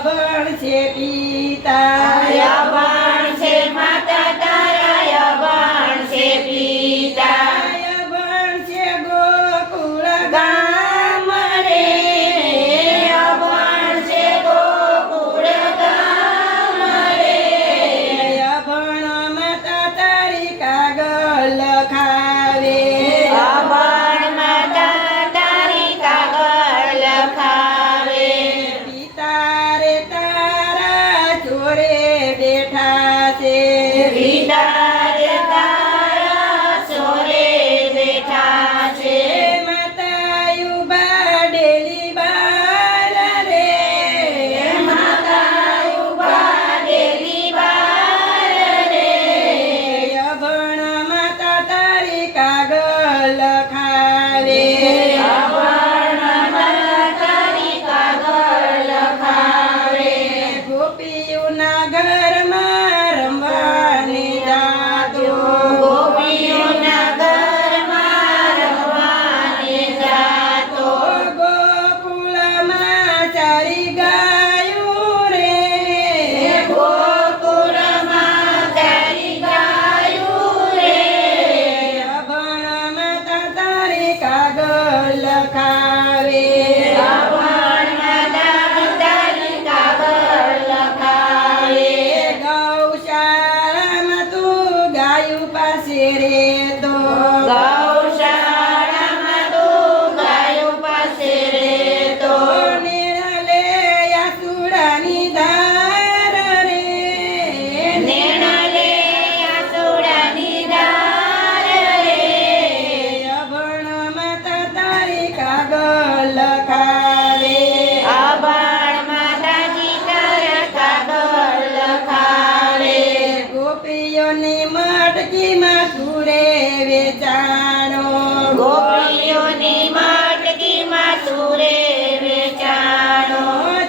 અભણ છે પિતા અભણ છે માતા તારા અભણ છે પિતા અભણ છે ગોકુળ ગામ રે અભણ છે ગોકુળ ગામ રે અભણ માતા તારી કાગળ લખાવે અભણ માતા તારી કાગળ લખાવે પિતા રે તારા ચોરે બેઠા છે પિતા રે તારા ચોરે બેઠા છે માતા ઉભા ડેલી બાર રે માતા ઉભા ડેલી બાર રે અભણ માતા તારી કાગળ લખાવે અભણ માતા તારી કાગળ લખાવે ગોપીઓના ઘરમાં રમવાની જાતો ગોપીઓના ઘરમાં રમવાની જાતો ગોકુળમાં ચારી ગાયું રે ગોકુળમાં ચારી ગાયું રે અભણ માતા તારી કાગળ લખાવે અભણ માતા તારી કાગળ લખાવે ગૌશાળામાં તું ગાયું પાસે રે તો ગૌશાળામાં તું ગાયો પાસે રહેતો નિર્ણલે આસુડાની ધાર રે નેણલે આસુડાની ધાર રે અભણ માતા તારી કાગળ લખાવે અભણ માતાજી તારા કાગળ લખાવે ગોપીઓની મટકીમાં સુરે વેચાણો ગોપીઓની માટકીમાં સુરે વેચાણો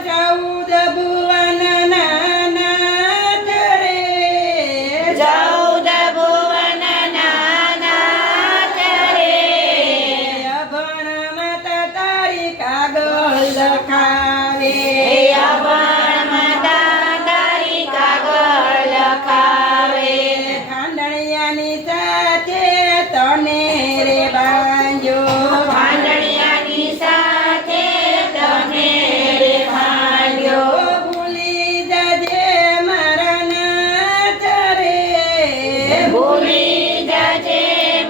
14 ભુવનના નાથ રે 14 ભુવનના નાથ રે અભણ માતા તારી કાગળ લખાવે અભણ માતા તારી કાગળ લખાવે ખાંડણિયાની સાથે તને રે બાંજો ભાંડણિયાની સાથે તને રે ભાંડ્યો ભૂલી જજે મારા નાથ રે ભૂલી જજે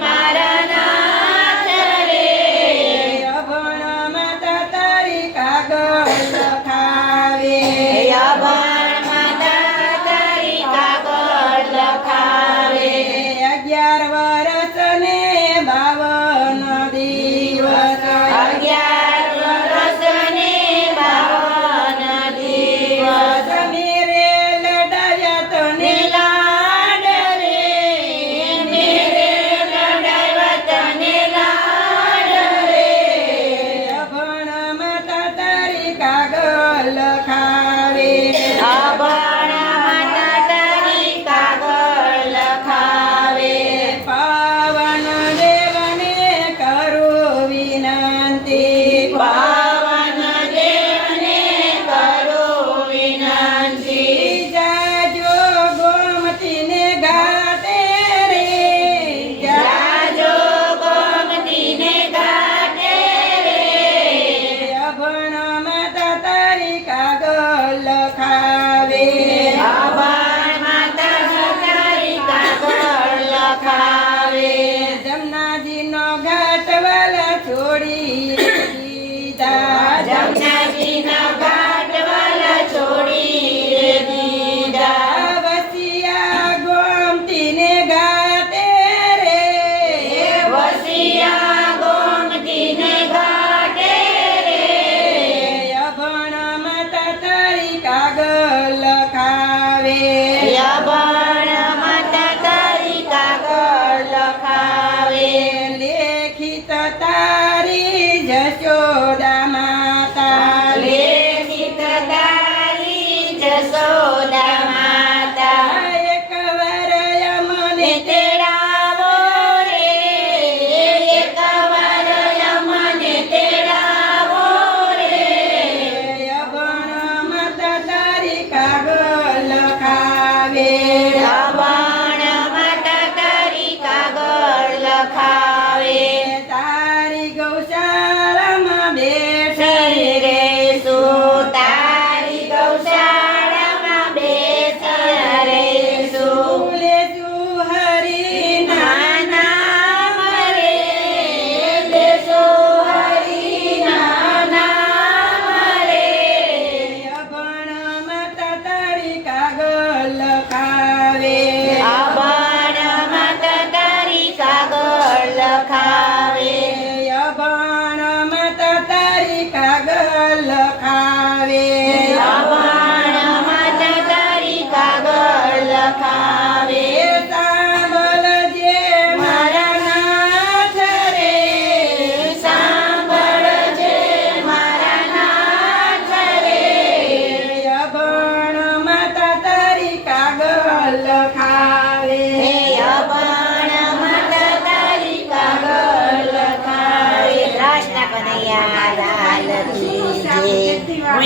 મારા નાથ રે અભણ માતા તારી કાગળ લખાવે અભણ માતા તારી કાગળ લખાવે 11 વર્ષ ને 52 દિવસ 11 વર્ષ ને 52 દિવસ મેરે લડાવ્યા તને લાડ રે મેરે લડાવ્યા તને લાડ રે અભણ માતા તારી કાગળ લખાવે અભણ માતા તારી કાગળ લખાવે પાવન દેવને કરું વિનંતી પાવન દેવને કરો વિનંતી જાજો ગોમતીને ઘાટે રે જાજો ગોમતીને ઘાટે રે અભણ માતા તારી કાગળ લખાવે અભણ માતા તારી કાગળ લખાવે જમનાજીનો ઘાટવાલા છોડી દીધા જમનાજીના ઘાટવાલા છોડી રે દીધા વસિયા ગોમતીને ઘાટે રે વસિયા ગોમતીને ઘાટે રે અભણ માતા તારી કાગળ લખાવે અભણ માતા તારી કાગળ લખાવે લેખિત તારી જશોદા માતા લેખિત તારી જશોદા માતા એકવાર અમને તેડાવો રે એકવાર અમને તેડાવો રે અભણ માતા કાગળ લખાવે. અભણ માતા તારી કાગળ લખાવે. તારી ગૌશાળામાં બેઠી બેસી રેશું તારી ગૌશાળામાં બેસી રેશું. લેશું હરિના નામ રે લેશું હરિના નામ રે. અભણ માતા તારી કાગળ લખાવે. અભણ માતા તારી કાગળ લખાવે. અભણ માતા તારી કાગળ લખાવે. અભણ માતા તારી કાગળ લખાવે. સાંભળજે મારા નાથ રે. સાંભળજે મારા નાથ રે. અભણ માતા તારી કાગળ લખાવે.